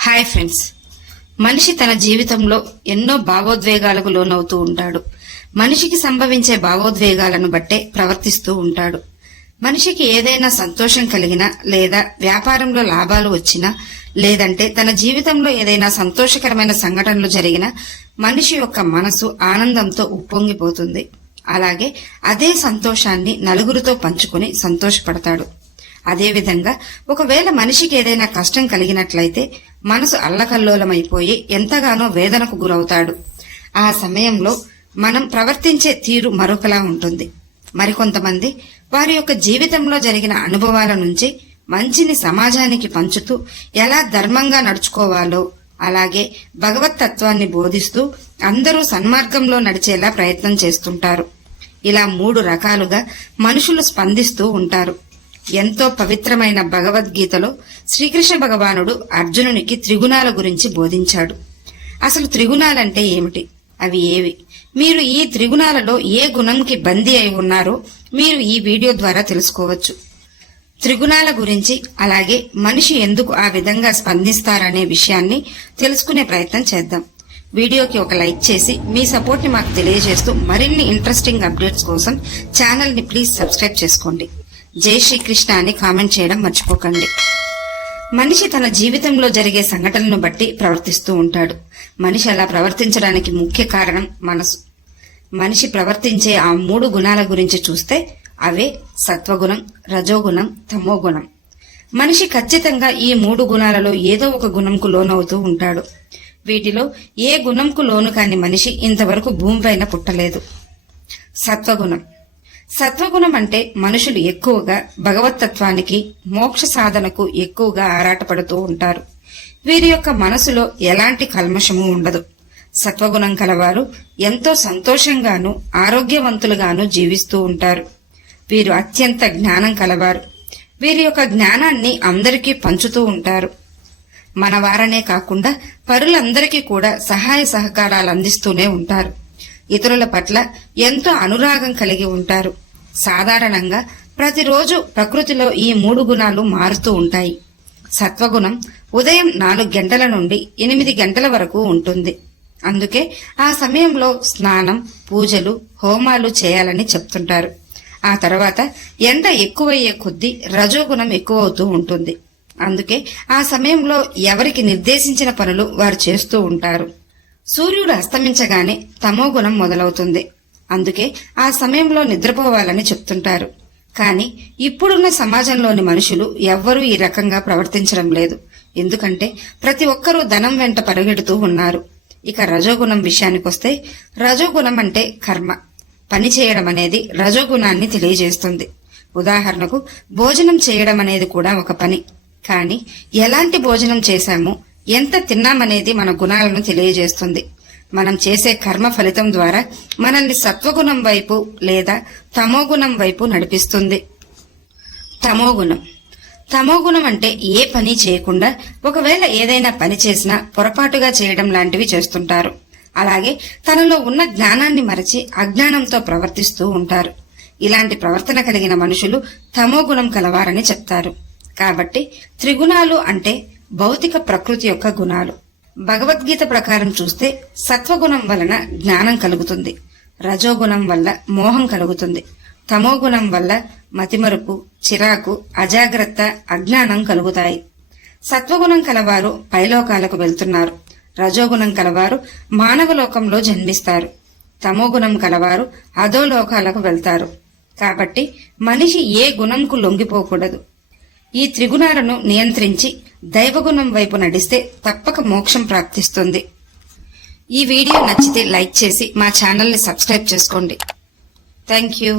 Hi friends. మనిషి తన జీవితంలో ఎన్నో భావోద్వేగాలకు లోనవుతూ ఉంటాడు. మనిషికి సంభవించే భావోద్వేగాలను బట్టే ప్రవర్తిస్తూ ఉంటాడు. మనిషికి ఏదైనా సంతోషం కలిగినా లేదా వ్యాపారంలో లాభాలు వచ్చినా లేదంటే తన జీవితంలో ఏదైనా సంతోషకరమైన సంఘటనలు జరిగినా మనిషి యొక్క మనసు ఆనందంతో ఉప్పొంగిపోతుంది. అలాగే అదే సంతోషాన్ని నలుగురితో పంచుకుని సంతోషపడతాడు. అదేవిధంగా ఒకవేళ మనిషికి ఏదైనా కష్టం కలిగినట్లయితే మనసు అల్లకల్లోలమైపోయి ఎంతగానో వేదనకు గురవుతాడు. ఆ సమయంలో మనం ప్రవర్తించే తీరు మరొకలా ఉంటుంది. మరికొంతమంది వారి యొక్క జీవితంలో జరిగిన అనుభవాల నుంచి మంచిని సమాజానికి పంచుతూ ఎలా ధర్మంగా నడుచుకోవాలో అలాగే భగవత్ తత్వాన్ని బోధిస్తూ అందరూ సన్మార్గంలో నడిచేలా ప్రయత్నం చేస్తుంటారు. ఇలా మూడు రకాలుగా మనుషులు స్పందిస్తూ ఉంటారు. ఎంతో పవిత్రమైన భగవద్గీతలో శ్రీకృష్ణ భగవానుడు అర్జునునికి త్రిగుణాల గురించి బోధించాడు. అసలు త్రిగుణాలంటే ఏమిటి? అవి ఏవి? మీరు ఈ త్రిగుణాలలో ఏ గుణంకి బందీ అయి ఉన్నారో మీరు ఈ వీడియో ద్వారా తెలుసుకోవచ్చు. త్రిగుణాల గురించి అలాగే మనిషి ఎందుకు ఆ విధంగా స్పందిస్తారనే విషయాన్ని తెలుసుకునే ప్రయత్నం చేద్దాం. వీడియోకి ఒక లైక్ చేసి మీ సపోర్ట్ని మాకు తెలియజేస్తూ మరిన్ని ఇంట్రెస్టింగ్ అప్డేట్స్ కోసం ఛానల్ని ప్లీజ్ సబ్స్క్రైబ్ చేసుకోండి. జై శ్రీకృష్ణ అని కామెంట్ చేయడం మర్చిపోకండి. మనిషి తన జీవితంలో జరిగే సంఘటనలను బట్టి ప్రవర్తిస్తూ ఉంటాడు. మనిషి అలా ప్రవర్తించడానికి ముఖ్య కారణం మనసు. మనిషి ప్రవర్తించే ఆ మూడు గుణాల గురించి చూస్తే అవే సత్వగుణం రజోగుణం తమోగుణం. మనిషి ఖచ్చితంగా ఈ మూడు గుణాలలో ఏదో ఒక గుణంకు లోనవుతూ ఉంటాడు. వీటిలో ఏ గుణంకు లోను కాని మనిషి ఇంతవరకు భూమిపైన పుట్టలేదు. సత్వగుణం. సత్వగుణం అంటే మనుషులు ఎక్కువగా భగవతత్వానికి మోక్ష సాధనకు ఎక్కువగా ఆరాటపడుతూ ఉంటారు. వీరి యొక్క మనసులో ఎలాంటి కల్మషము ఉండదు. సత్వగుణం కలవారు ఎంతో సంతోషంగాను ఆరోగ్యవంతులుగాను జీవిస్తూ ఉంటారు. వీరు అత్యంత జ్ఞానం కలవారు. వీరి యొక్క జ్ఞానాన్ని అందరికీ పంచుతూ ఉంటారు. మన వారనే కాకుండా పరులందరికీ కూడా సహాయ సహకారాలు అందిస్తూనే ఉంటారు. ఇతరుల పట్ల ఎంతో అనురాగం కలిగి ఉంటారు. సాధారణంగా ప్రతిరోజు ప్రకృతిలో ఈ మూడు గుణాలు మారుతూ ఉంటాయి. సత్వగుణం ఉదయం నాలుగు గంటల నుండి ఎనిమిది గంటల వరకు ఉంటుంది. అందుకే ఆ సమయంలో స్నానం పూజలు హోమాలు చేయాలని చెప్తుంటారు. ఆ తర్వాత ఎండ ఎక్కువయ్యే కొద్దీ రజోగుణం ఎక్కువవుతూ ఉంటుంది. అందుకే ఆ సమయంలో ఎవరికి నిర్దేశించిన పనులు వారు చేస్తూ ఉంటారు. సూర్యుడు అస్తమించగానే తమోగుణం మొదలవుతుంది. అందుకే ఆ సమయంలో నిద్రపోవాలని చెప్తుంటారు. కానీ ఇప్పుడున్న సమాజంలోని మనుషులు ఎవ్వరూ ఈ రకంగా ప్రవర్తించడం లేదు. ఎందుకంటే ప్రతి ఒక్కరూ ధనం వెంట పరుగెడుతూ ఉన్నారు. ఇక రజోగుణం విషయానికొస్తే రజోగుణం అంటే కర్మ. పని చేయడం అనేది రజోగుణాన్ని తెలియజేస్తుంది. ఉదాహరణకు భోజనం చేయడం అనేది కూడా ఒక పని. కానీ ఎలాంటి భోజనం చేశామో ఎంత తిన్నామనేది మన గుణాలను తెలియజేస్తుంది. మనం చేసే కర్మ ఫలితం ద్వారా మనల్ని సత్వగుణం వైపు లేదా తమోగుణం వైపు నడిపిస్తుంది. తమోగుణం. తమోగుణం అంటే ఏ పని చేయకుండా ఒకవేళ ఏదైనా పని చేసినా పొరపాటుగా చేయడం లాంటివి చేస్తుంటారు. అలాగే తనలో ఉన్న జ్ఞానాన్ని మరచి అజ్ఞానంతో ప్రవర్తిస్తూ ఉంటారు. ఇలాంటి ప్రవర్తన కలిగిన మనుషులు తమోగుణం కలవారని చెప్తారు. కాబట్టి త్రిగుణాలు అంటే భౌతిక ప్రకృతి యొక్క గుణాలు. భగవద్గీత ప్రకారం చూస్తే సత్వగుణం వలన జ్ఞానం కలుగుతుంది. రజోగుణం వల్ల మోహం కలుగుతుంది. తమోగుణం వల్ల మతిమరుపు చిరాకు అజాగ్రత్త అజ్ఞానం కలుగుతాయి. సత్వగుణం కలవారు పైలోకాలకు వెళ్తున్నారు. రజోగుణం కలవారు మానవలోకంలో జన్మిస్తారు. తమోగుణం కలవారు అధోలోకాలకు వెళ్తారు. కాబట్టి మనిషి ఏ గుణంకు లొంగిపోకూడదు. ఈ త్రిగుణాలను నియంత్రించి దైవగుణం వైపు నడిస్తే తప్పక మోక్షం ప్రాప్తిస్తుంది. ఈ వీడియో నచ్చితే లైక్ చేసి మా ఛానల్ని సబ్స్క్రైబ్ చేసుకోండి. Thank you.